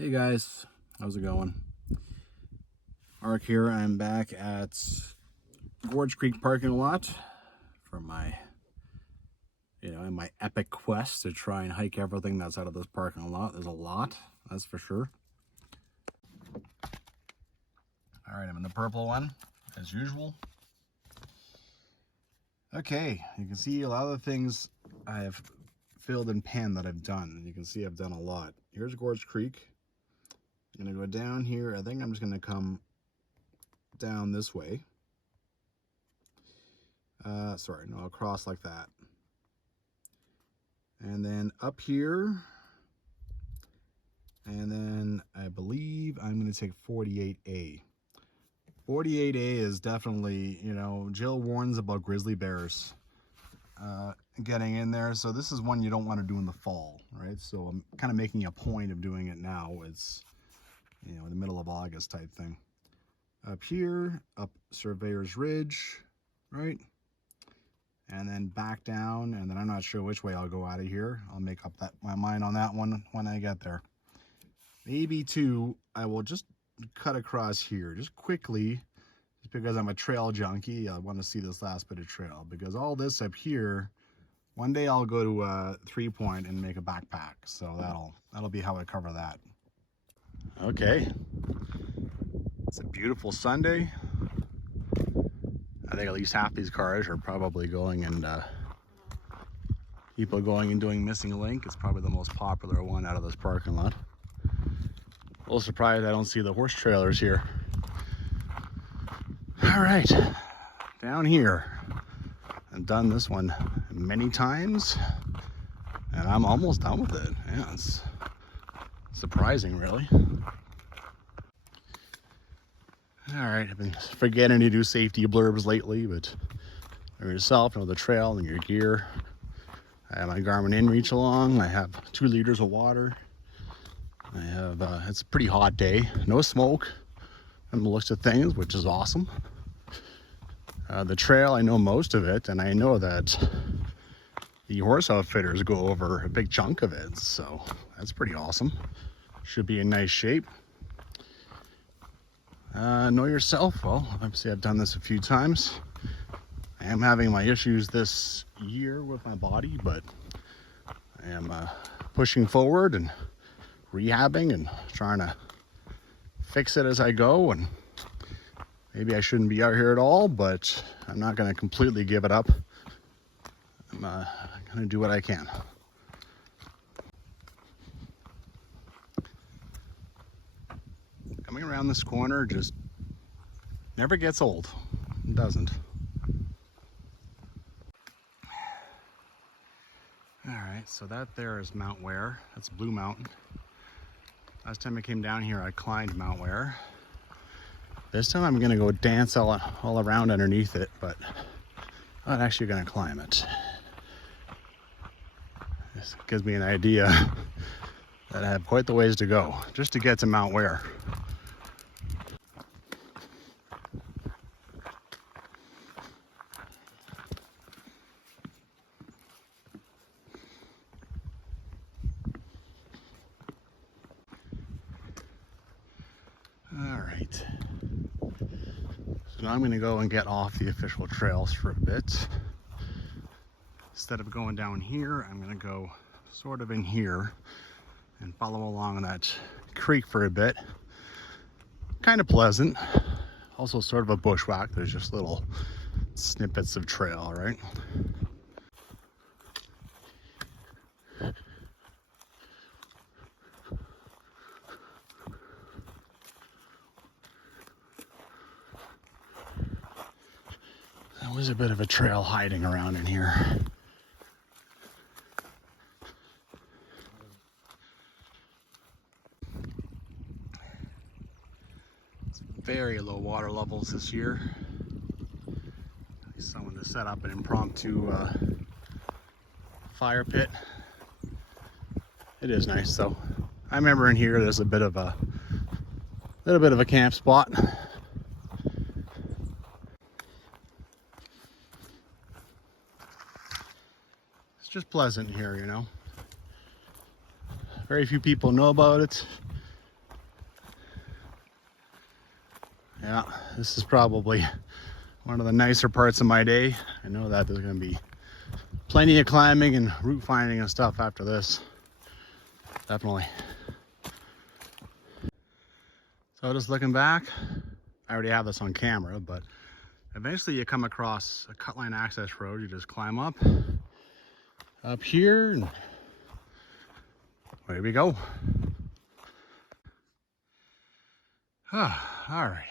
Hey guys, how's it going? Mark here. I'm back at Gorge Creek parking lot for my, in my epic quest to try and hike everything that's out of this parking lot. There's a lot, that's for sure. All right, I'm in the purple one, as usual. Okay, you can see a lot of the things I have filled in pen that I've done. You can see I've done a lot. Here's Gorge Creek. I'm gonna go down here. I think I'm just gonna come down this way. Across like that. And then up here. And then I believe I'm gonna take 48A. 48A is definitely, Jill warns about grizzly bears getting in there. So this is one you don't want to do in the fall, right? So I'm kind of making a point of doing it now. It's, in the middle of August type thing. Up here, up Surveyor's Ridge, right? And then back down, and then I'm not sure which way I'll go out of here. I'll make up my mind on that one when I get there. Maybe two, I will just cut across here, just quickly, just because I'm a trail junkie. I want to see this last bit of trail, because all this up here, one day I'll go to 3 Point and make a backpack. So that'll be how I cover that. Okay. It's a beautiful Sunday. I think at least half these cars are probably going and people going and doing Missing Link. It's probably the most popular one out of this parking lot. A little surprised I don't see the horse trailers here. All right, down here. I've done this one many times and I'm almost done with it. Yeah, it's surprising, really. All right, I've been forgetting to do safety blurbs lately, but for yourself, the trail and your gear. I have my Garmin InReach along. I have 2 liters of water. I have, it's a pretty hot day. No smoke from the looks of things, which is awesome. The trail, I know most of it, and I know that the horse outfitters go over a big chunk of it, so that's pretty awesome. Should be in nice shape. Know yourself. Well, obviously I've done this a few times. I am having my issues this year with my body, but I am pushing forward and rehabbing and trying to fix it as I go. And maybe I shouldn't be out here at all, but I'm not going to completely give it up. I'm going to do what I can. Coming around this corner just never gets old. It doesn't. All right, so that there is Mt Ware. That's Blue Mountain. Last time I came down here, I climbed Mt Ware. This time I'm gonna go dance all around underneath it, but I'm not actually gonna climb it. This gives me an idea that I have quite the ways to go just to get to Mt Ware. All right, so now I'm going to go and get off the official trails for a bit. Instead of going down here, I'm going to go sort of in here and follow along that creek for a bit. Kind of pleasant. Also sort of a bushwhack. There's just little snippets of trail, right? There was a bit of a trail hiding around in here. It's very low water levels this year. Someone to set up an impromptu fire pit. It is nice though. I remember in here there's a little bit of a camp spot. Just pleasant here, Very few people know about it. Yeah, this is probably one of the nicer parts of my day. I know that there's going to be plenty of climbing and route finding and stuff after this. Definitely. So just looking back, I already have this on camera, but eventually you come across a cut line access road. You just climb up here, and away we go. All right.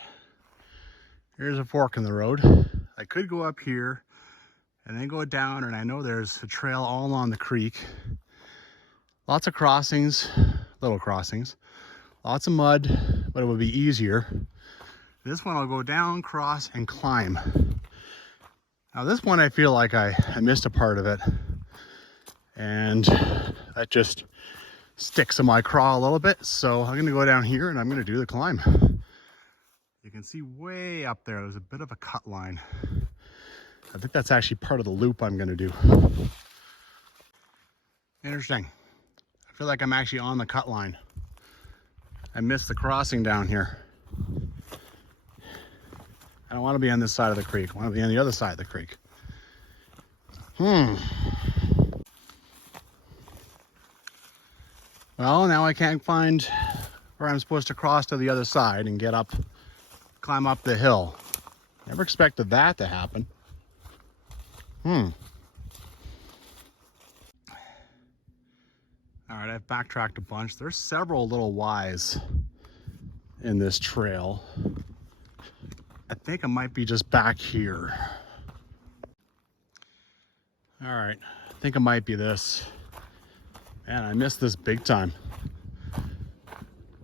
Here's a fork in the road. I could go up here and then go down, and I know there's a trail all along the creek. Lots of crossings, little crossings, lots of mud, but it would be easier. This one I'll go down, cross, and climb. Now this one I feel like I missed a part of it, and that just sticks in my craw a little bit. So I'm gonna go down here and I'm gonna do the climb. You can see way up there's a bit of a cut line. I think that's actually part of the loop I'm gonna do. Interesting. I feel like I'm actually on the cut line. I missed the crossing down here. I don't want to be on this side of the creek. I want to be on the other side of the creek. Well, now I can't find where I'm supposed to cross to the other side and get up, climb up the hill. Never expected that to happen. All right, I've backtracked a bunch. There's several little Ys in this trail. I think it might be just back here. All right, I think it might be this. Man, I missed this big time.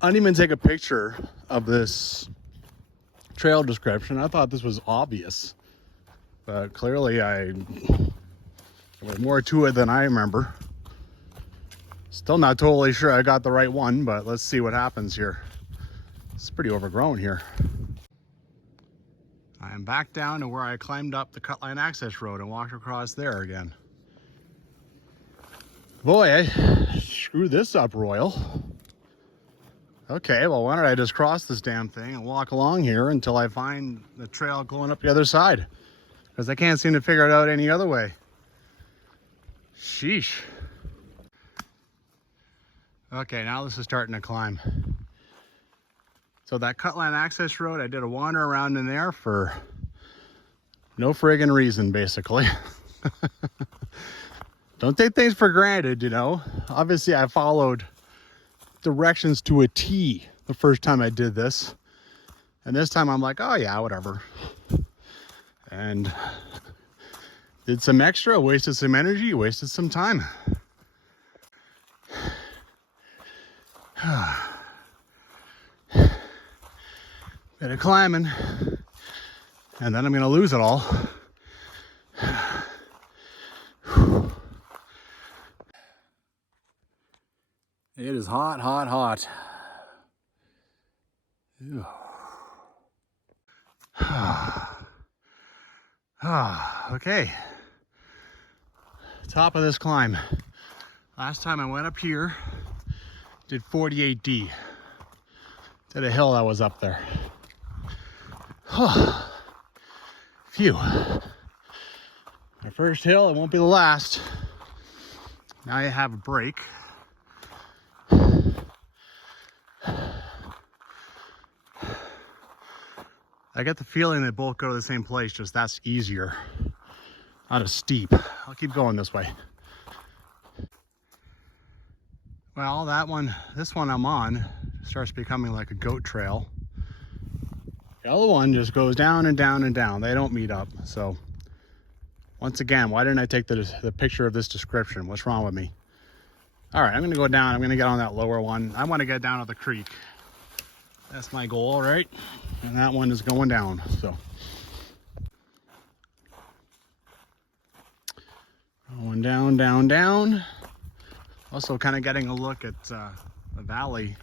I didn't even take a picture of this trail description. I thought this was obvious, but clearly there was more to it than I remember. Still not totally sure I got the right one, but let's see what happens here. It's pretty overgrown here. I am back down to where I climbed up the cut line access road and walked across there again. Boy, I screwed this up royal. Okay, well, why don't I just cross this damn thing and walk along here until I find the trail going up the other side? Because I can't seem to figure it out any other way. Sheesh. Okay, now this is starting to climb. So that cut line access road, I did a wander around in there for no friggin' reason, basically. Don't take things for granted, you know. Obviously, I followed directions to a T the first time I did this. And this time I'm like, oh yeah, whatever. And did some extra, wasted some energy, wasted some time. Bit of climbing, and then I'm gonna lose it all. It is hot, hot, hot. Ew. Okay. Top of this climb. Last time I went up here, did 48D. Did a hill that was up there. Phew. My first hill, it won't be the last. Now you have a break. I get the feeling they both go to the same place, just that's easier. Not as steep. I'll keep going this way. Well, this one I'm on starts becoming like a goat trail. The other one just goes down and down and down. They don't meet up. So once again, why didn't I take the picture of this description? What's wrong with me? All right, I'm gonna go down. I'm gonna get on that lower one. I wanna get down to the creek. That's my goal, right? And that one is going down, so. Going down, down, down. Also kind of getting a look at the valley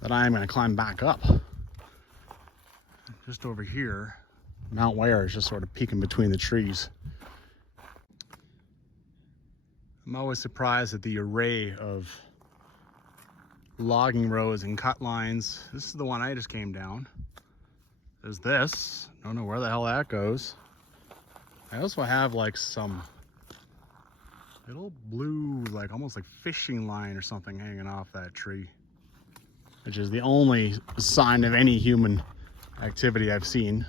that I'm gonna climb back up. Just over here, Mt Ware is just sort of peeking between the trees. I'm always surprised at the array of logging roads and cut lines. This is the one I just came down. There's this. Don't know where the hell that goes. I also have like some little blue, like almost like fishing line or something hanging off that tree, which is the only sign of any human activity I've seen.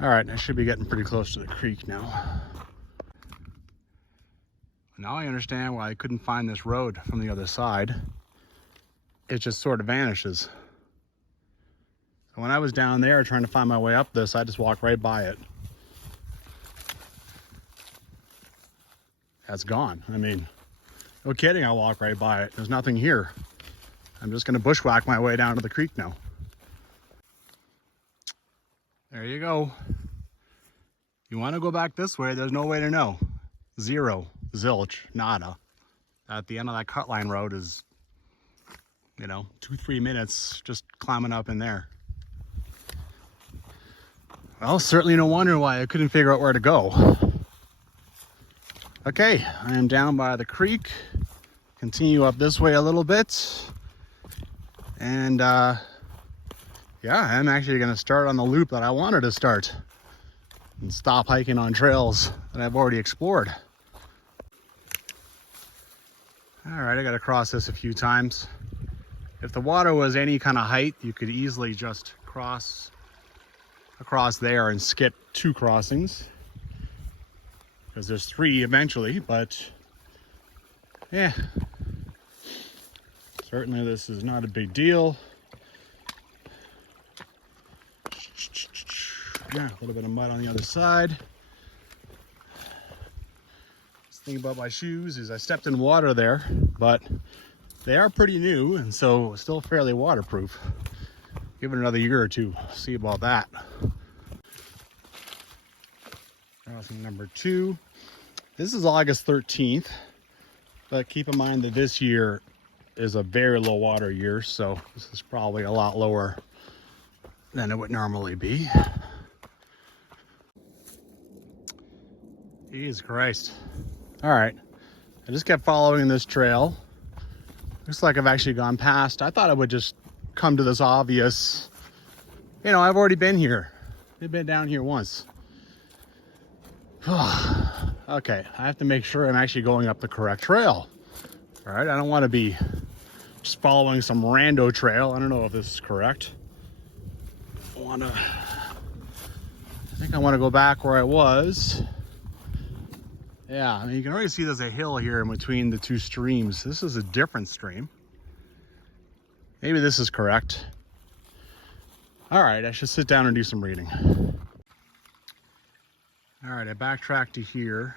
All right, I should be getting pretty close to the creek now. Now I understand why I couldn't find this road from the other side. It just sort of vanishes. So when I was down there trying to find my way up this, I just walked right by it. That's gone. I mean, no kidding, I walked right by it. There's nothing here. I'm just gonna bushwhack my way down to the creek now. There you go. You wanna go back this way, there's no way to know. Zero, zilch, nada. At the end of that cut line road is, you know, 2-3 minutes just climbing up in there. Well, certainly no wonder why I couldn't figure out where to go. Okay, I am down by the creek. Continue up this way a little bit. And yeah, I'm actually gonna start on the loop that I wanted to start and stop hiking on trails that I've already explored. All right, I gotta cross this a few times. If the water was any kind of height, you could easily just cross across there and skip 2 crossings, because there's 3 eventually, but yeah, certainly this is not a big deal. Yeah, a little bit of mud on the other side. The thing about my shoes is I stepped in water there, but they are pretty new and so still fairly waterproof. Give it another year or 2, see about that. Crossing number 2. This is August 13th, but keep in mind that this year is a very low water year, so this is probably a lot lower than it would normally be. Jesus Christ. All right, I just kept following this trail. Looks like I've actually gone past. I thought I would just come to this obvious, you know, I've already been here. I've been down here once. Okay, I have to make sure I'm actually going up the correct trail. All right, I don't want to be just following some rando trail. I don't know if this is correct. I think I want to go back where I was. Yeah, I mean, you can already see there's a hill here in between the 2 streams. This is a different stream. Maybe this is correct. All right, I should sit down and do some reading. All right, I backtracked to here.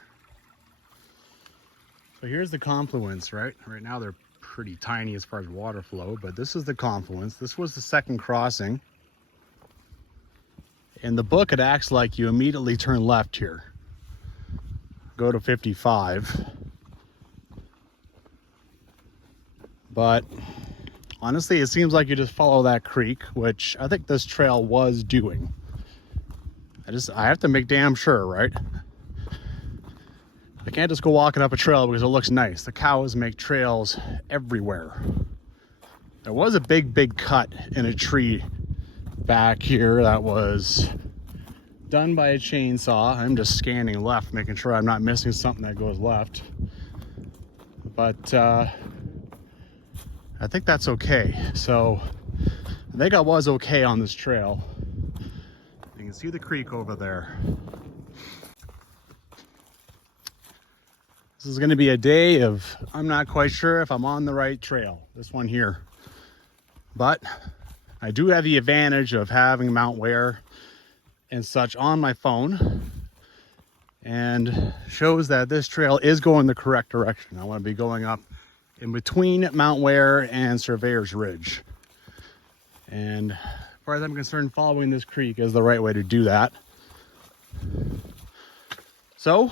So here's the confluence, right? Right now they're pretty tiny as far as water flow, but this is the confluence. This was the second crossing. In the book, it acts like you immediately turn left here. Go to 55. But honestly, it seems like you just follow that creek, which I think this trail was doing. I have to make damn sure, right? I can't just go walking up a trail because it looks nice. The cows make trails everywhere. There was a big cut in a tree back here that was done by a chainsaw. I'm just scanning left, making sure I'm not missing something that goes left. But I think that's okay. So I think I was okay on this trail. You can see the creek over there. This is going to be a day of, I'm not quite sure if I'm on the right trail, this one here. But I do have the advantage of having Mt Ware and such on my phone, and shows that this trail is going the correct direction. I want to be going up in between Mt Ware and Surveyor's Ridge. And as far as I'm concerned, following this creek is the right way to do that. So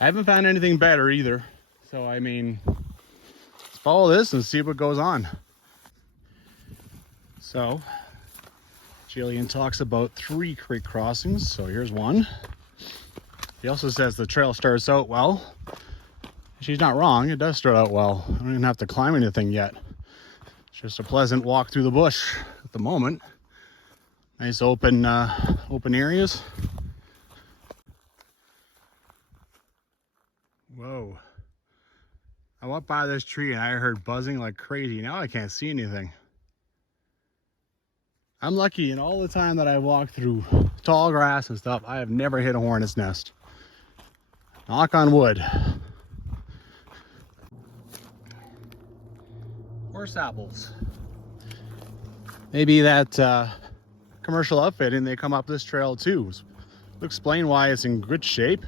I haven't found anything better either. So I mean, let's follow this and see what goes on. So Jillian talks about 3 creek crossings. So here's one. He also says the trail starts out well. She's not wrong. It does start out well. I don't even have to climb anything yet. It's just a pleasant walk through the bush at the moment. Nice open open areas. Whoa. I walked by this tree and I heard buzzing like crazy. Now I can't see anything. I'm lucky in all the time that I walked through tall grass and stuff, I have never hit a hornet's nest. Knock on wood. Horse apples. Maybe that commercial outfitting, they come up this trail too. To explain why it's in good shape.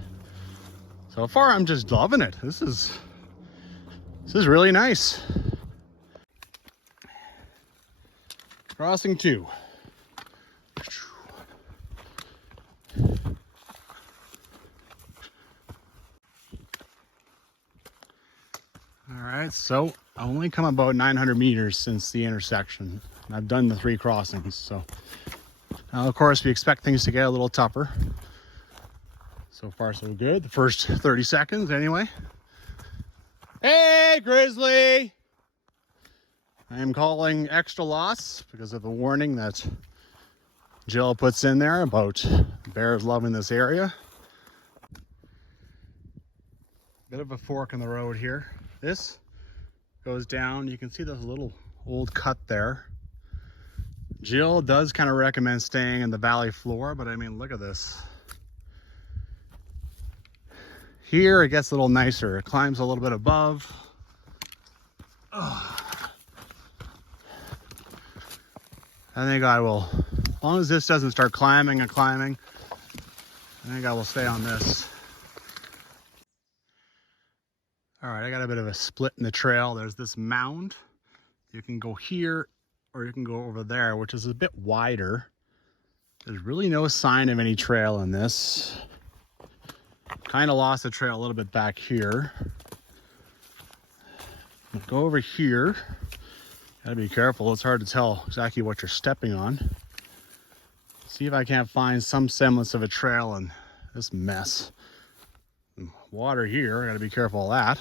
So far, I'm just loving it. This is really nice. Crossing 2. All right, so I only come about 900 meters since the intersection. I've done the 3 crossings, so now of course we expect things to get a little tougher. So far so good. The first 30 seconds anyway. Hey, Grizzly! I am calling extra loss because of the warning that Jill puts in there about bears loving this area. Bit of a fork in the road here. This goes down. You can see this little old cut there. Jill does kind of recommend staying in the valley floor, but I mean, look at this. Here it gets a little nicer. It climbs a little bit above. Ugh. I think I will, as long as this doesn't start climbing and climbing, I think I will stay on this. All right, I got a bit of a split in the trail. There's this mound. You can go here or you can go over there, which is a bit wider. There's really no sign of any trail in this. Kind of lost the trail a little bit back here. Go over here. Gotta be careful. It's hard to tell exactly what you're stepping on. See if I can't find some semblance of a trail in this mess. Water here, I gotta be careful of that.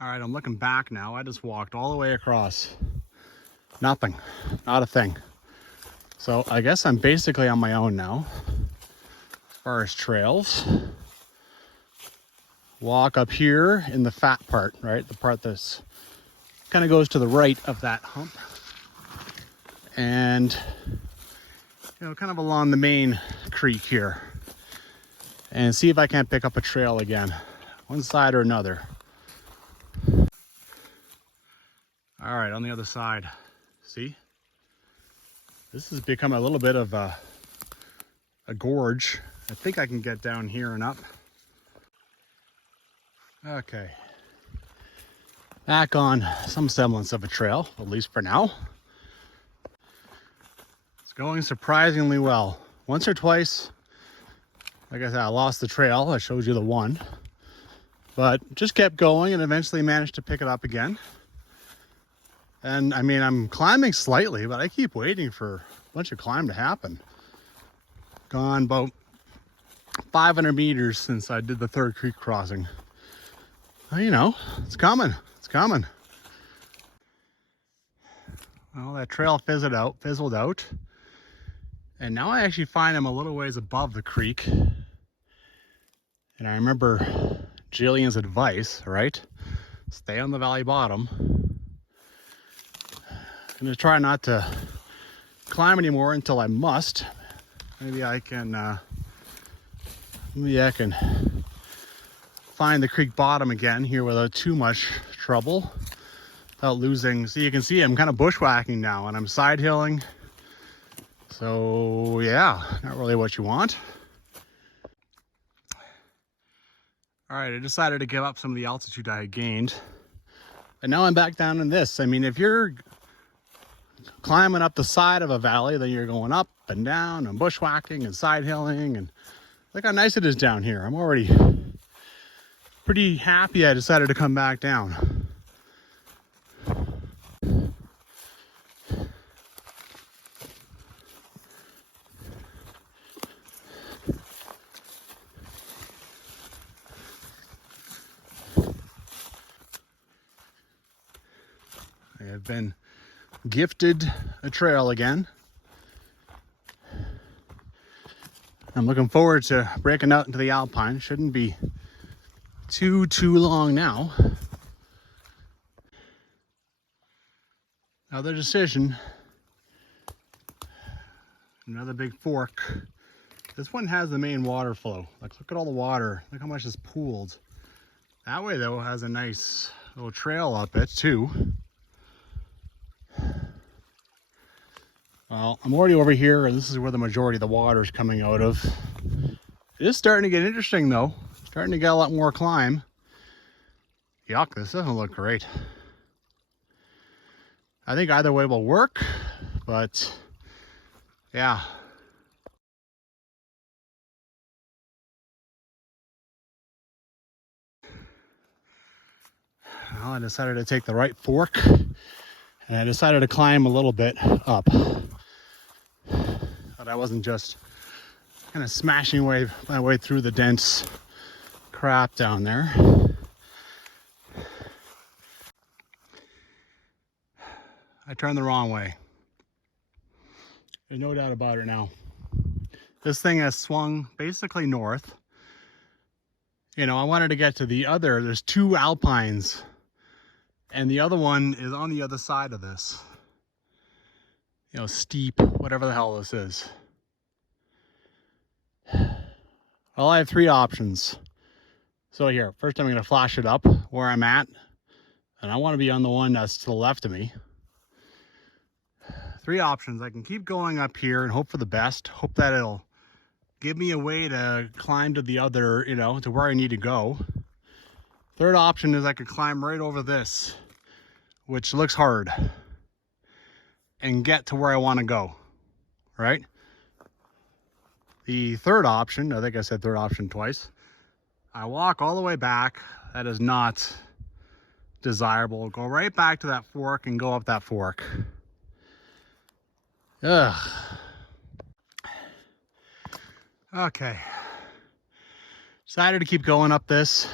All right, I'm looking back now. I just walked all the way across. Nothing, not a thing. So I guess I'm basically on my own now. As far as trails. Walk up here in the fat part, right? The part that's kind of goes to the right of that hump. And, you know, kind of along the main creek here. And see if I can't pick up a trail again, one side or another. All right, on the other side, see? This has become a little bit of a gorge. I think I can get down here and up. Okay. Back on some semblance of a trail, at least for now. It's going surprisingly well. Once or twice, like I said, I lost the trail. I showed you the one. But just kept going and eventually managed to pick it up again. And I mean, I'm climbing slightly, but I keep waiting for a bunch of climb to happen. Gone about 500 meters since I did the 3rd creek crossing. Well, you know, it's coming. It's coming. Well, that trail fizzled out. And now I actually find I'm a little ways above the creek. And I remember Jillian's advice, right? Stay on the valley bottom. I'm gonna try not to climb anymore until I must. Maybe I can find the creek bottom again here without too much trouble. Without losing, so you can see I'm kind of bushwhacking now and I'm side hilling. So yeah, not really what you want. All right, I decided to give up some of the altitude I had gained. And now I'm back down in this. I mean, if you're climbing up the side of a valley, then you're going up and down and bushwhacking and side hilling. And look how nice it is down here. I'm already pretty happy I decided to come back down. I have been gifted a trail again. I'm looking forward to breaking out into the Alpine. Shouldn't be too long now. Another decision. Another big fork. This one has the main water flow. Like, look at all the water. Look how much is pooled. That way, though, has a nice little trail up it, too. Well, I'm already over here, and this is where the majority of the water is coming out of. It is starting to get interesting, though. Starting to get a lot more climb. Yuck, this doesn't look great. I think either way will work, but yeah. Well, I decided to take the right fork, and I decided to climb a little bit up. But I wasn't just kind of smashing my way through the dense crap down there. I turned the wrong way. There's no doubt about it now. This thing has swung basically north. You know, I wanted to get to the other, there's two alpines, and the other one is on the other side of this. You know, steep, whatever the hell this is. Well, I have three options. So here, first I'm going to flash it up where I'm at, and I want to be on the one that's to the left of me. Three options. I can keep going up here and hope for the best, hope that it'll give me a way to climb to the other, you know, to where I need to go. Third option is I could climb right over this, which looks hard, and get to where I want to go, right? The third option, I think I said third option twice, I walk all the way back. That is not desirable. Go right back to that fork and go up that fork. Ugh. Okay. Decided to keep going up this.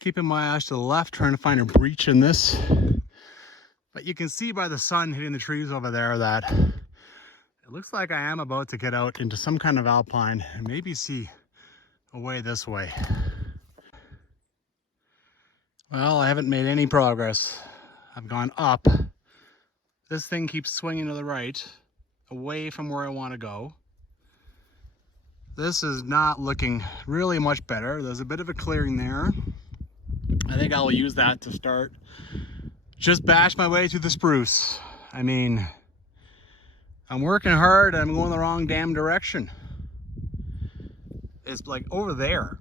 Keeping my eyes to the left, trying to find a breach in this. But you can see by the sun hitting the trees over there that it looks like I am about to get out into some kind of alpine and maybe see a way this way. Well, I haven't made any progress. I've gone up. This thing keeps swinging to the right, away from where I want to go. This is not looking really much better. There's a bit of a clearing there. I think I'll use that to start. Just bash my way through the spruce. I mean, I'm working hard and I'm going the wrong damn direction. It's like over there,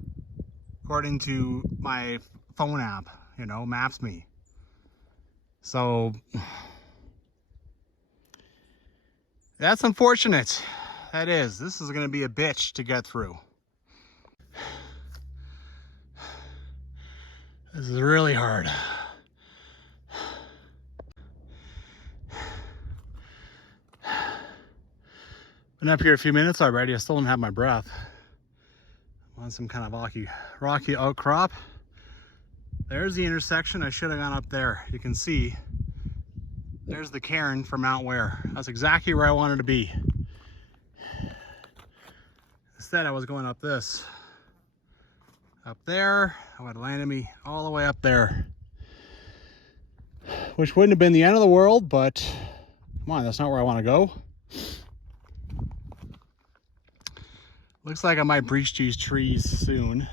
according to my phone app, you know, maps me. So that's unfortunate. That is. This is going to be a bitch to get through. This is really hard. Been up here a few minutes already. I still don't have my breath. I'm on some kind of rocky outcrop. There's the intersection. I should have gone up there. You can see there's the cairn for Mount Ware. That's exactly where I wanted to be. Instead, I was going up this. Up there, I would have landed me all the way up there. Which wouldn't have been the end of the world, but come on, that's not where I want to go. Looks like I might breach these trees soon.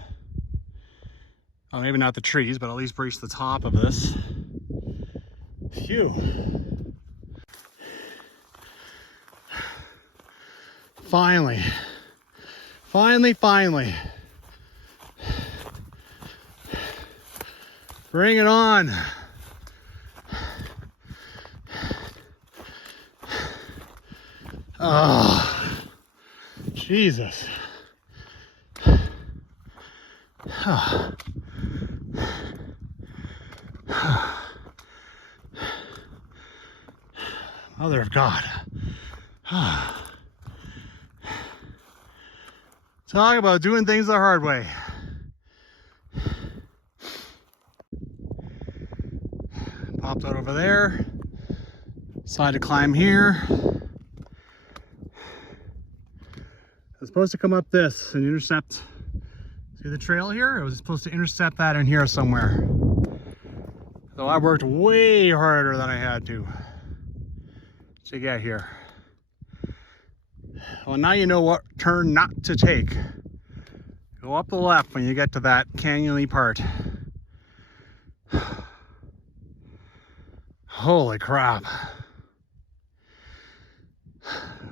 Oh, maybe not the trees, but at least breach the top of this. Phew. Finally. Finally. Bring it on. Oh, Jesus. Mother of God. Talk about doing things the hard way. Popped out over there. Decided to climb here. I was supposed to come up this and intercept, see the trail here? I was supposed to intercept that in here somewhere. So I worked way harder than I had to get here. Well, now you know what turn not to take. Go up the left when you get to that canyon-y part. Holy crap.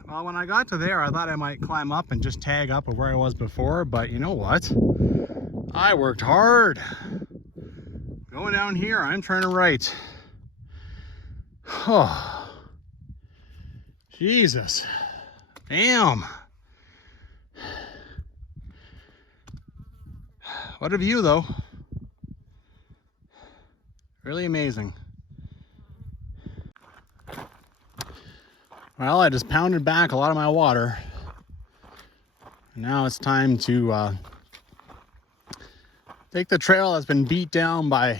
Well, when I got to there, I thought I might climb up and just tag up with where I was before, but you know what? I worked hard. Going down here, I'm turning right. Oh, Jesus. Damn. What a view, though. Really amazing. Well, I just pounded back a lot of my water. Now it's time to take the trail that's been beat down by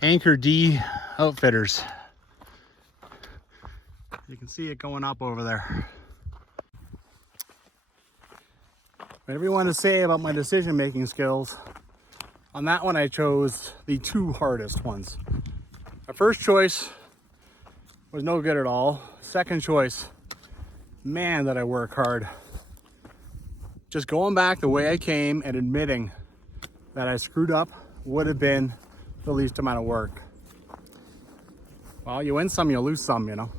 Anchor D outfitters. You can see it going up over there. Whatever you want to say about my decision-making skills, on that one I chose the two hardest ones. My first choice was no good at all. Second choice, man, did I work hard. Just going back the way I came and admitting that I screwed up would have been the least amount of work. Well, you win some, you lose some, you know.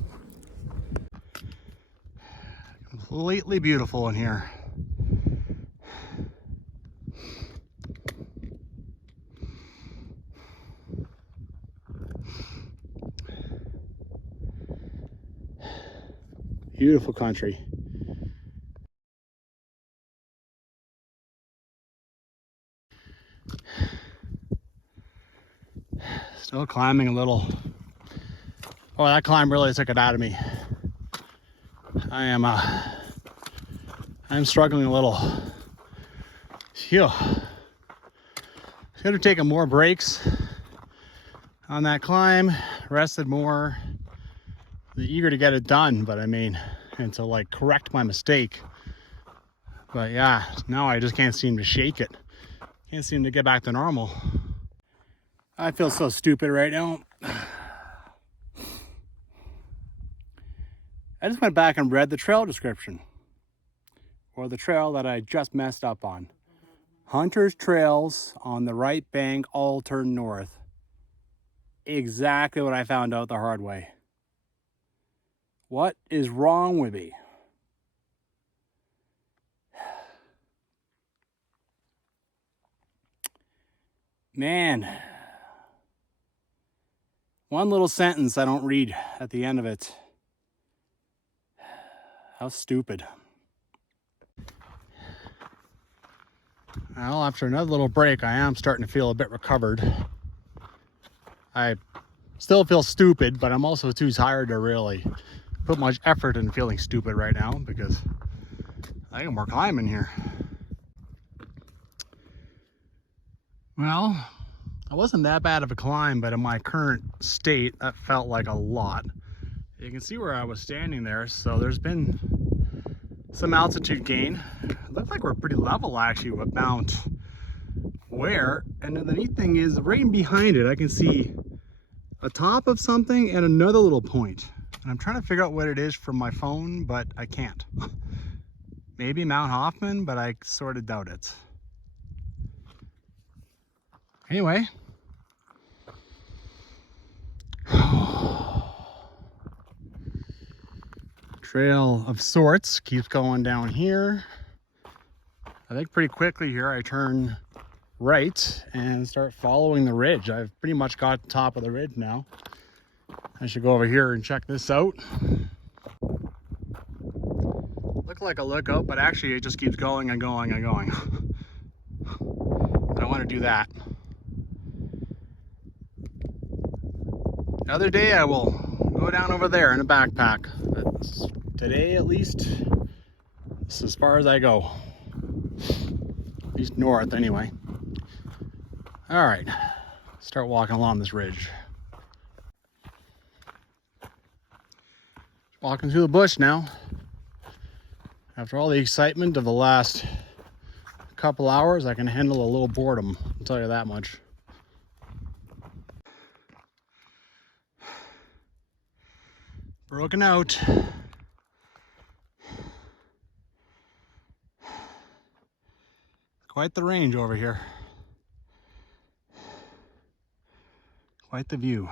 Completely beautiful in here. Beautiful country. Still climbing a little. Oh, that climb really took it out of me. I'm struggling a little. Phew. Should have taken more breaks on that climb, rested more. Eager to get it done, but I mean, and to like correct my mistake. But yeah, now I just can't seem to shake it. Can't seem to get back to normal. I feel so stupid right now. I just went back and read the trail description, or the trail that I just messed up on. Hunter's trails on the right bank all turn north. Exactly what I found out the hard way. What is wrong with me? Man, one little sentence I don't read at the end of it. How stupid. Well, after another little break, I am starting to feel a bit recovered. I still feel stupid, but I'm also too tired to really put much effort in feeling stupid right now because I got more climbing here. Well, it wasn't that bad of a climb, but in my current state, that felt like a lot. You can see where I was standing there, so there's been some altitude gain. It looks like we're pretty level actually with Mt Ware, and then the neat thing is right behind it I can see a top of something and another little point. And I'm trying to figure out what it is from my phone, but I can't. Maybe Mount Hoffman, but I sort of doubt it. Anyway. Trail of sorts keeps going down here. I think pretty quickly here I turn right and start following the ridge. I've pretty much got the top of the ridge now. I should go over here and check this out. Look like a lookout, but actually it just keeps going and going and going. I don't want to do that. Another day I will go down over there in a backpack. That's, today at least, this is as far as I go. At least north anyway. All right, start walking along this ridge. walking through the bush now. After all the excitement of the last couple hours, I can handle a little boredom, I'll tell you that much. Broken out. Quite the range over here. Quite the view.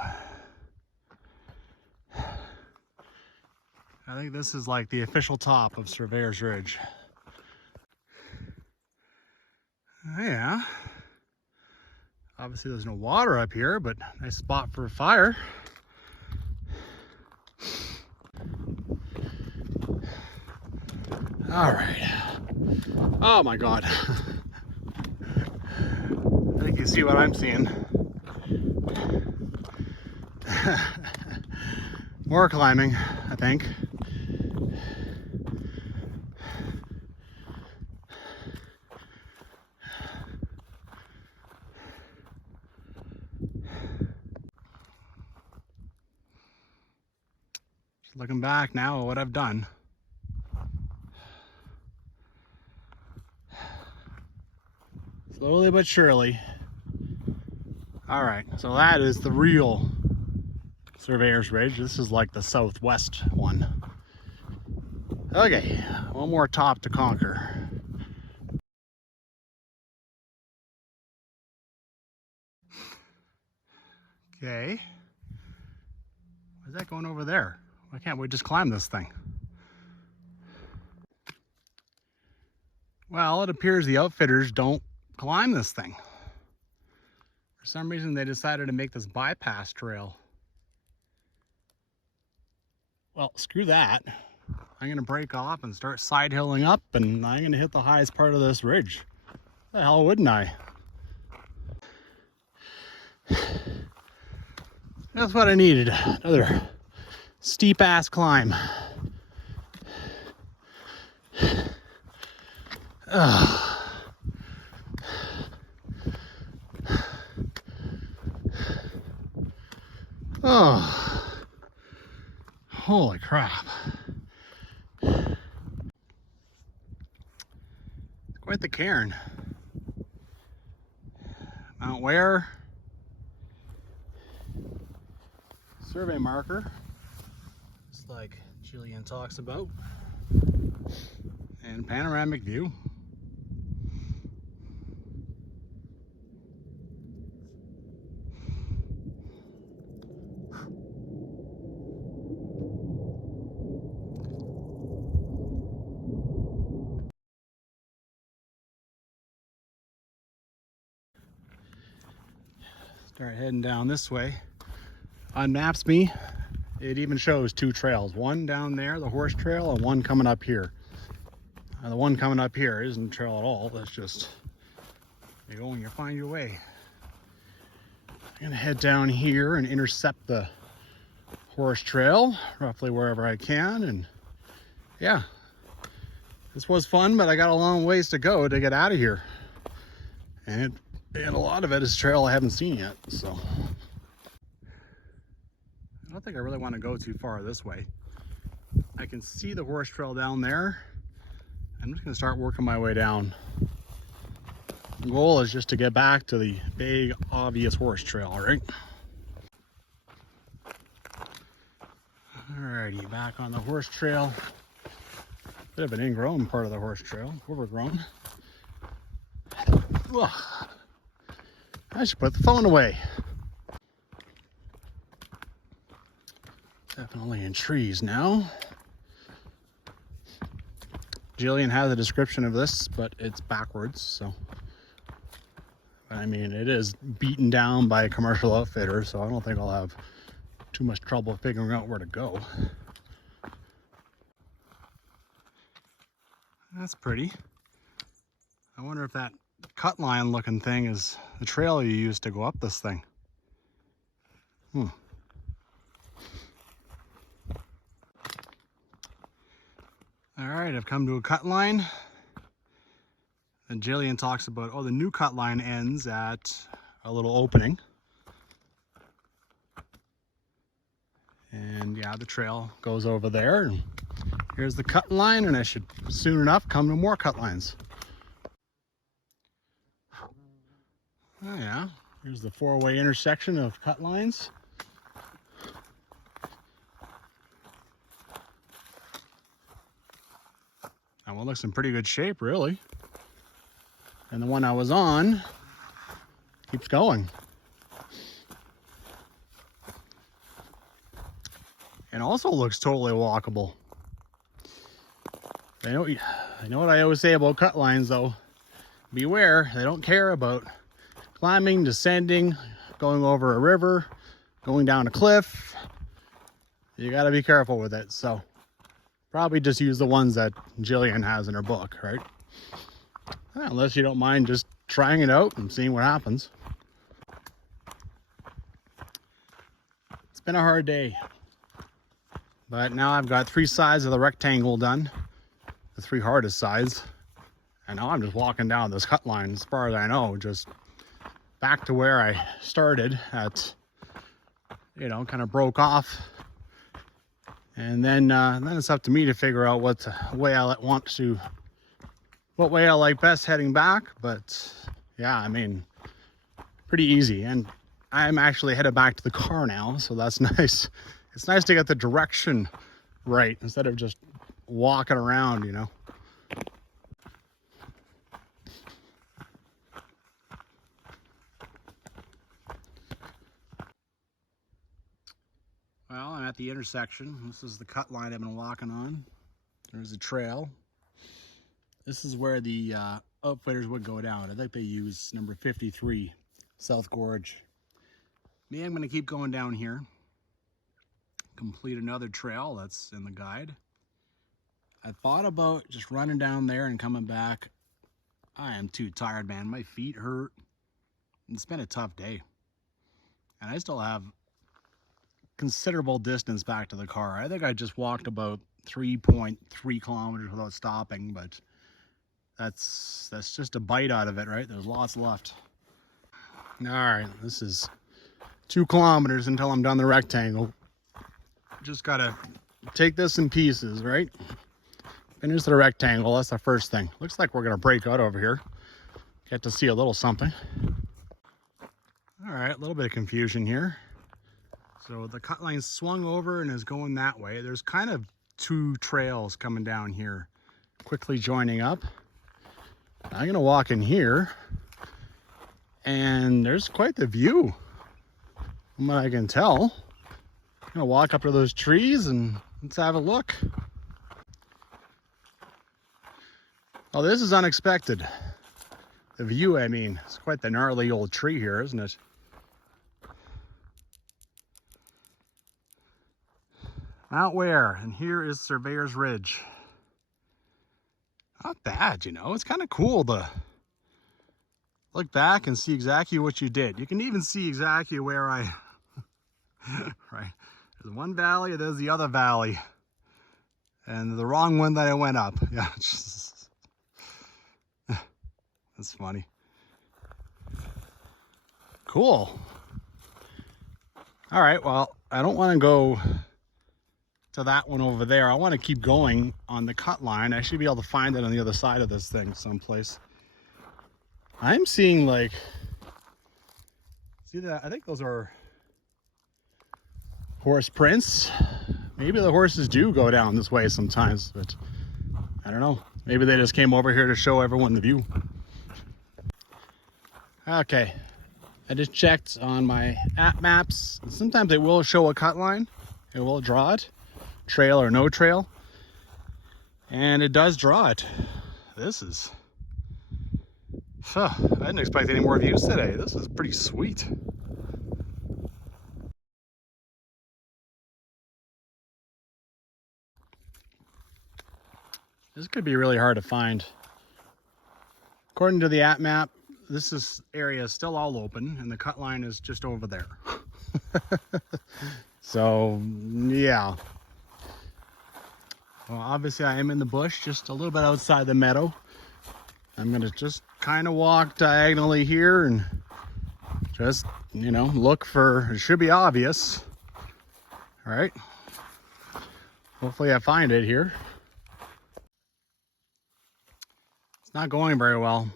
I think this is like the official top of Surveyor's Ridge. Yeah. Obviously there's no water up here, but nice spot for a fire. All right. Oh my God. I think you see what I'm seeing. More climbing, I think. Just looking back now at what I've done. Slowly but surely. All right, so that is the real Surveyor's Ridge. This is like the southwest one. Okay, one more top to conquer. Okay. Why's that going over there? Why can't we just climb this thing? Well, it appears the outfitters don't climb this thing. For some reason, they decided to make this bypass trail. Well, screw that. I'm gonna break off and start side hilling up, and I'm gonna hit the highest part of this ridge. The hell wouldn't I? That's what I needed. Another steep ass climb. Oh, holy crap. Quite the cairn. Mount Ware. Survey marker. Just like Jillian talks about. And panoramic view. Start heading down this way. On Maps Me, it even shows two trails. One down there, the horse trail, and one coming up here. The one coming up here isn't a trail at all. That's just, you go and you find your way. I'm gonna head down here and intercept the horse trail, roughly wherever I can. And yeah, this was fun, but I got a long ways to go to get out of here. And a lot of it is trail I haven't seen yet, so. I don't think I really want to go too far this way. I can see the horse trail down there. I'm just gonna start working my way down. The goal is just to get back to the big, obvious horse trail, right? Alrighty, back on the horse trail. Bit of an ingrown part of the horse trail, overgrown. Ugh. I should put the phone away. Definitely in trees now. Jillian has a description of this, but it's backwards, so. I mean, it is beaten down by a commercial outfitter, so I don't think I'll have too much trouble figuring out where to go. That's pretty. I wonder if that cut line looking thing is the trail you used to go up this thing. All right, I've come to a cut line. And Jillian talks about, oh, the new cut line ends at a little opening. And yeah, yeah, the trail goes over there. And here's the cut line, and I should soon enough come to more cut lines. Oh yeah, here's the four-way intersection of cut lines. That one looks in pretty good shape, really. And the one I was on keeps going. And also looks totally walkable. I know what I always say about cut lines, though. Beware, they don't care about climbing, descending, going over a river, going down a cliff. You gotta be careful with it. So probably just use the ones that Jillian has in her book, right? Unless you don't mind just trying it out and seeing what happens. It's been a hard day. But now I've got 3 sides of the rectangle done. The 3 hardest sides. And now I'm just walking down this cut line as far as I know, just back to where I started at, you know, kind of broke off. And then it's up to me to figure out what way I like best heading back. But yeah, I mean, pretty easy. And I'm actually headed back to the car now, so that's nice. It's nice to get the direction right instead of just walking around, you know. Well, I'm at the intersection. This is the cut line I've been walking on. There's a trail. This is where the outfitters would go down. I think they use number 53, South Gorge. Me, I'm gonna keep going down here. Complete another trail that's in the guide. I thought about just running down there and coming back. I am too tired, man. My feet hurt. It's been a tough day. And I still have considerable distance back to the car. I think I just walked about 3.3 kilometers without stopping, but that's just a bite out of it, right? There's lots left. All right, this is 2 kilometers until I'm done the rectangle. Just gotta take this in pieces, right? Finish the rectangle, that's the first thing. Looks like we're gonna break out over here. Get to see a little something. All right, a little bit of confusion here. So the cut line swung over and is going that way. There's kind of 2 trails coming down here, quickly joining up. I'm gonna walk in here, and there's quite the view, from what I can tell. I'm gonna walk up to those trees and let's have a look. Oh, this is unexpected. The view, I mean, it's quite the gnarly old tree here, isn't it? Mount Ware, and here is Surveyor's Ridge. Not bad, you know. It's kind of cool to look back and see exactly what you did. You can even see exactly where I, right? There's one valley, and there's the other valley. And the wrong one that I went up. Yeah, just, that's funny. Cool. All right, well, I don't want to go to that one over there. I want to keep going on the cut line. I should be able to find it on the other side of this thing someplace. I'm seeing like, see that? I think those are horse prints. Maybe the horses do go down this way sometimes, but I don't know. Maybe they just came over here to show everyone the view. Okay, I just checked on my app maps. Sometimes it will show a cut line. It will draw it, trail or no trail. And it does draw it. This is, I didn't expect any more views today. This is pretty sweet. This could be really hard to find. According to the app map, this area is still all open and the cut line is just over there. So, yeah. Well, obviously I am in the bush, just a little bit outside the meadow. I'm gonna just kind of walk diagonally here and just, you know, look for, it should be obvious. All right, Hopefully I find it here. It's not going very well.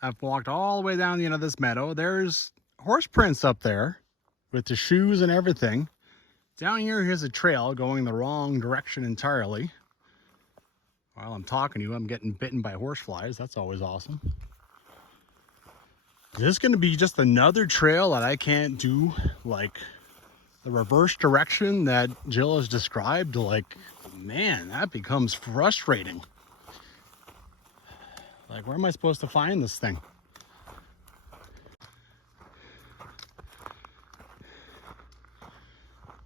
I've walked all the way down the end of this meadow. There's horse prints up there with the shoes and everything. Down here, here's a trail going the wrong direction entirely. While I'm talking to you, I'm getting bitten by horseflies. That's always awesome. Is this going to be just another trail that I can't do, like the reverse direction that Jill has described? Like, man, that becomes frustrating. Like, where am I supposed to find this thing?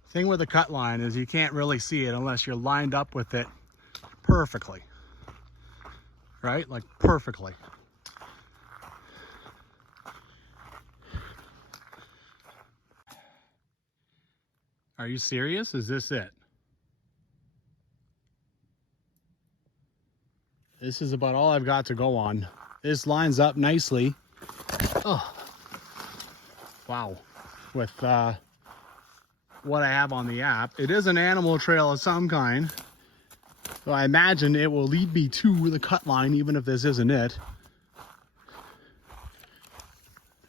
Thing with the cut line is you can't really see it unless you're lined up with it perfectly. Right? Like perfectly. Are you serious? Is this it? This is about all I've got to go on. This lines up nicely. Oh, wow. With what I have on the app. It is an animal trail of some kind. So I imagine it will lead me to the cut line, even if this isn't it.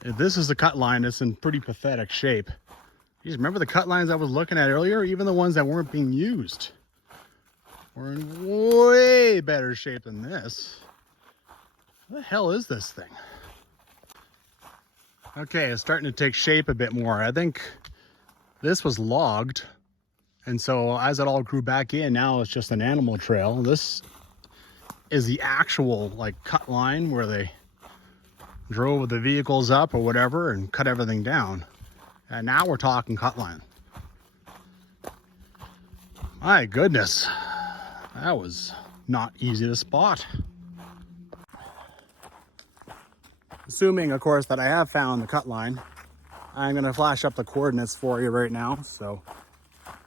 If this is the cut line, it's in pretty pathetic shape. Jeez, remember the cut lines I was looking at earlier? Even the ones that weren't being used were in way better shape than this. What the hell is this thing? Okay, it's starting to take shape a bit more. I think this was logged. And so as it all grew back in, now it's just an animal trail. This is the actual like cut line where they drove the vehicles up or whatever and cut everything down. And now we're talking cut line. My goodness, that was not easy to spot. Assuming, of course, that I have found the cut line, I'm gonna flash up the coordinates for you right now so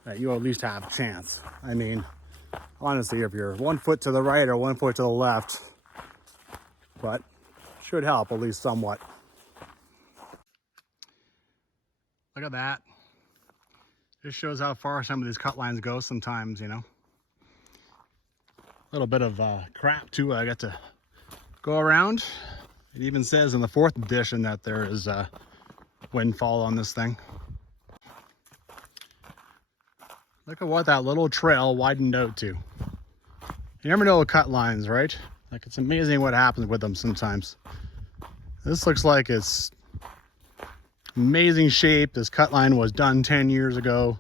that you at least have a chance. I mean, honestly, if you're 1 foot to the right or 1 foot to the left, but should help at least somewhat. Look at that. This shows how far some of these cut lines go sometimes, you know. A little bit of crap too. I got to go around. It even says in the 4th edition that there is windfall on this thing. Look at what that little trail widened out to. You never know with cut lines, right? Like, it's amazing what happens with them sometimes. This looks like it's amazing shape. This cut line was done 10 years ago.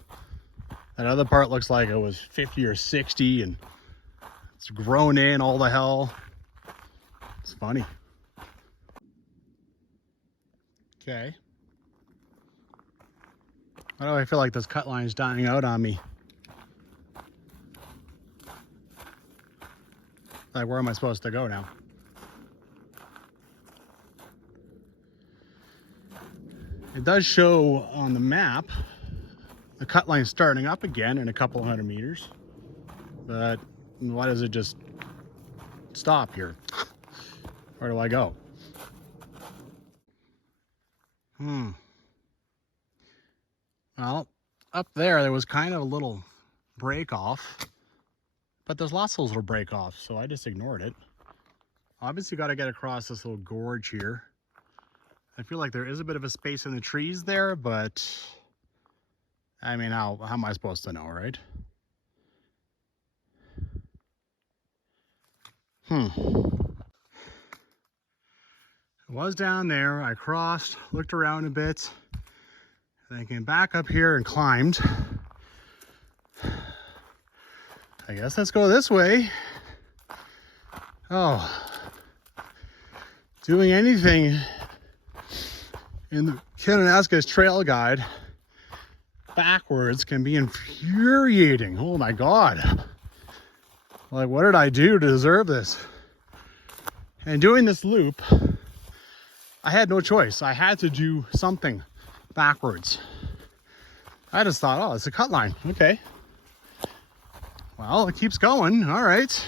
That other part looks like it was 50 or 60 and it's grown in all the hell. It's funny. Okay. Why do I feel like this cut line is dying out on me? Like, where am I supposed to go now? It does show on the map the cut line starting up again in a couple hundred meters. But why does it just stop here? Where do I go? Well, up there was kind of a little break off, but there's lots of those little break offs, so I just ignored it. Obviously got to get across this little gorge here. I feel like there is a bit of a space in the trees there, but I mean, how am I supposed to know, right? It was down there. I crossed, looked around a bit, then came back up here and climbed. I guess let's go this way. Oh, doing anything in the Kananaskis Trail Guide backwards can be infuriating. Oh my God. Like, what did I do to deserve this? And doing this loop, I had no choice. I had to do something backwards. I just thought, oh, it's a cut line. Okay. Well, it keeps going. All right.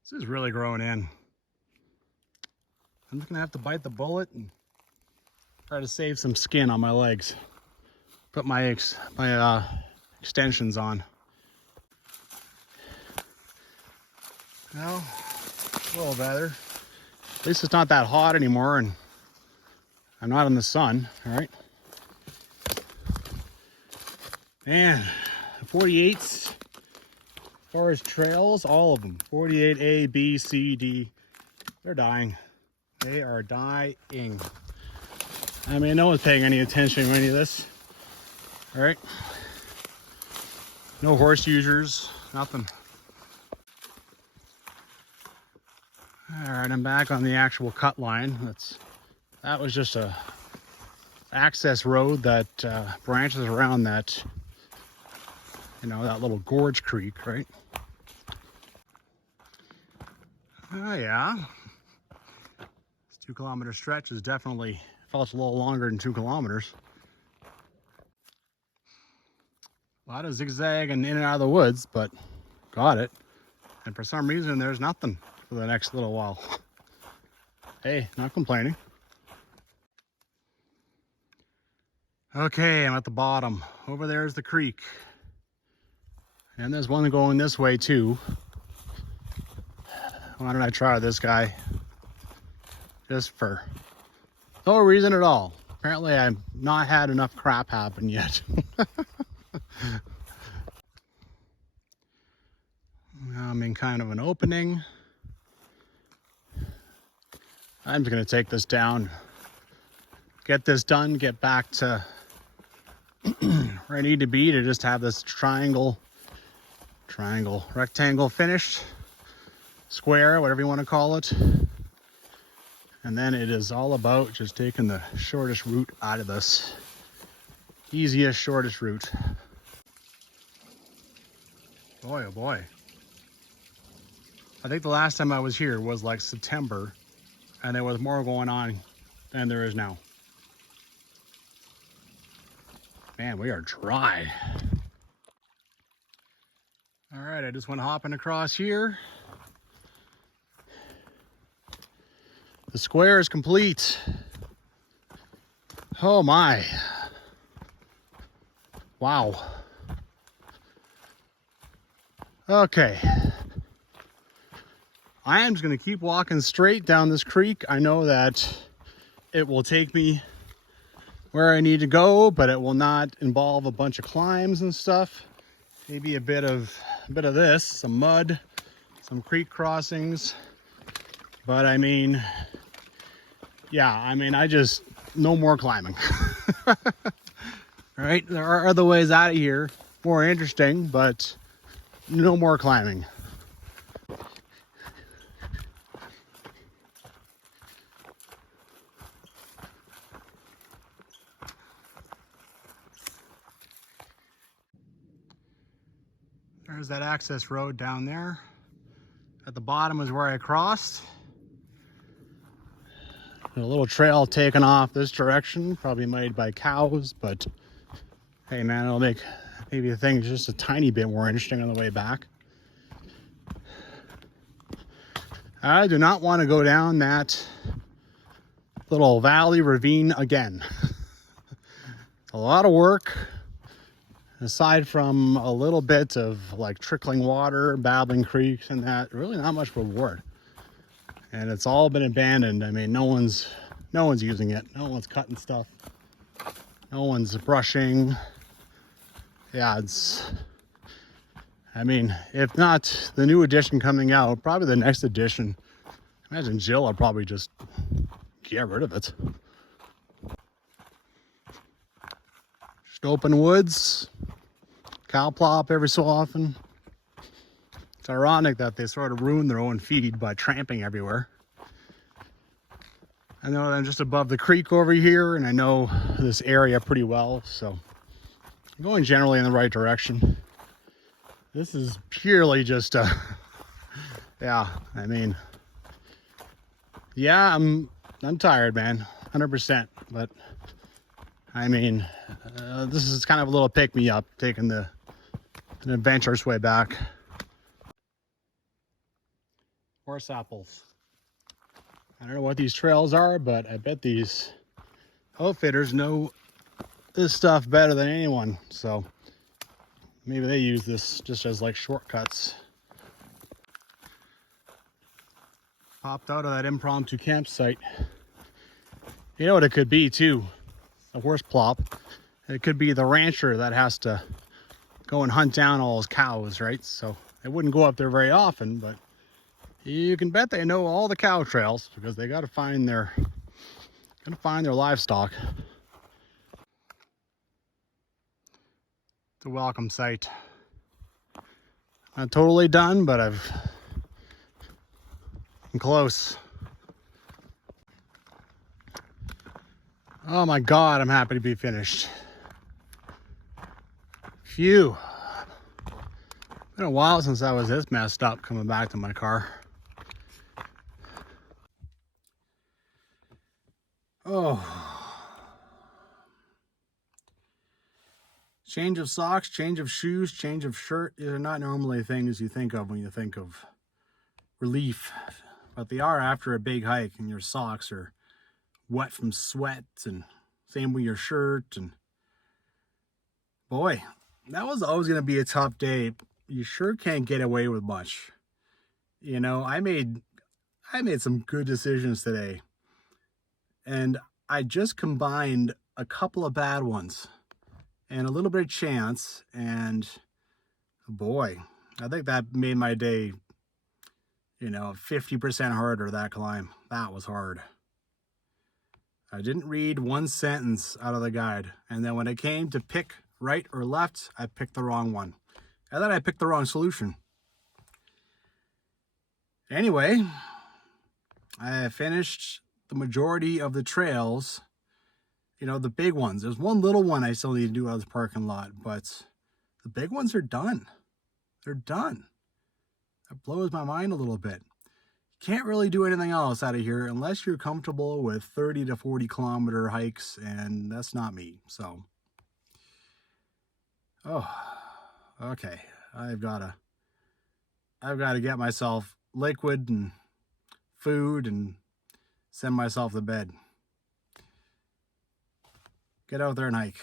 This is really growing in. I'm just gonna have to bite the bullet and Try to save some skin on my legs. Put my extensions on. Well, a little better. At least it's not that hot anymore, and I'm not in the sun. All right. Man, 48s, forest trails, all of them. 48A, B, C, D. They're dying. They are dying. I mean, no one's paying any attention to any of this. All right. No horse users, nothing. All right, I'm back on the actual cut line. That was just a access road that branches around that, you know, that little Gorge Creek, right? Oh yeah. This 2 kilometer stretch is definitely felt a little longer than 2 kilometers. A lot of zigzagging in and out of the woods, but got it. And for some reason, there's nothing for the next little while. Hey, not complaining. Okay, I'm at the bottom. Over there is the creek. And there's one going this way too. Why don't I try this guy? Just for no reason at all. Apparently I've not had enough crap happen yet. I'm in kind of an opening. I'm just gonna take this down, get this done, get back to where I need to be to just have this rectangle finished, square, whatever you want to call it. And then it is all about just taking the shortest route out of this. Easiest, shortest route. Boy, oh boy. I think the last time I was here was like September, and there was more going on than there is now. Man, we are dry. All right, I just went hopping across here. The square is complete. Oh my. Wow. Okay. I am just gonna keep walking straight down this creek. I know that it will take me where I need to go, but it will not involve a bunch of climbs and stuff. Maybe a bit of this, some mud, some creek crossings. But I mean, yeah, I mean, no more climbing. All right, there are other ways out of here, more interesting, but no more climbing. There's that access road down there. At the bottom is where I crossed. A little trail taken off this direction, probably made by cows, but hey man, it'll make maybe the thing just a tiny bit more interesting on the way back. I do not want to go down that little valley ravine again. It's a lot of work. Aside from a little bit of like trickling water, babbling creeks and that, really not much reward. And it's all been abandoned. I mean, no one's using it. No one's cutting stuff. No one's brushing. Yeah, I mean, if not the new edition coming out, probably the next edition. Imagine Jill will probably just get rid of it. Just open woods. Cow plop every so often. It's ironic that they sort of ruin their own feed by tramping everywhere. I know I'm just above the creek over here, and I know this area pretty well, so I'm going generally in the right direction. This is purely just yeah, I mean, yeah, I'm tired, man, 100%, but I mean, this is kind of a little pick-me-up, taking an adventurous way back. Horse apples. I don't know what these trails are, but I bet these outfitters know this stuff better than anyone, so maybe they use this just as like shortcuts. Popped out of that impromptu campsite. You know what it could be too? A horse plop. It could be the rancher that has to go and hunt down all his cows, right? So they wouldn't go up there very often, but you can bet they know all the cow trails because they gotta find their livestock. It's a welcome sight. Not totally done, but I'm close. Oh my God, I'm happy to be finished. Phew. Been a while since I was this messed up coming back to my car. Oh. Change of socks, change of shoes, change of shirt. These are not normally things you think of when you think of relief, but they are after a big hike and your socks are wet from sweat, and same with your shirt. And boy, that was always going to be a tough day. You sure can't get away with much. You know, I made some good decisions today, and I just combined a couple of bad ones and a little bit of chance, and boy, I think that made my day, 50% harder, that climb. That was hard. I didn't read one sentence out of the guide, and then when it came to pick right or left, I picked the wrong one. And then I picked the wrong solution. Anyway, I finished the majority of the trails, the big ones. There's one little one I still need to do out of the parking lot, but the big ones are done. They're done. That blows my mind a little bit. Can't really do anything else out of here unless you're comfortable with 30 to 40 kilometer hikes, and that's not me. So, okay. I've got to get myself liquid and food and send myself to bed. Get out there and hike.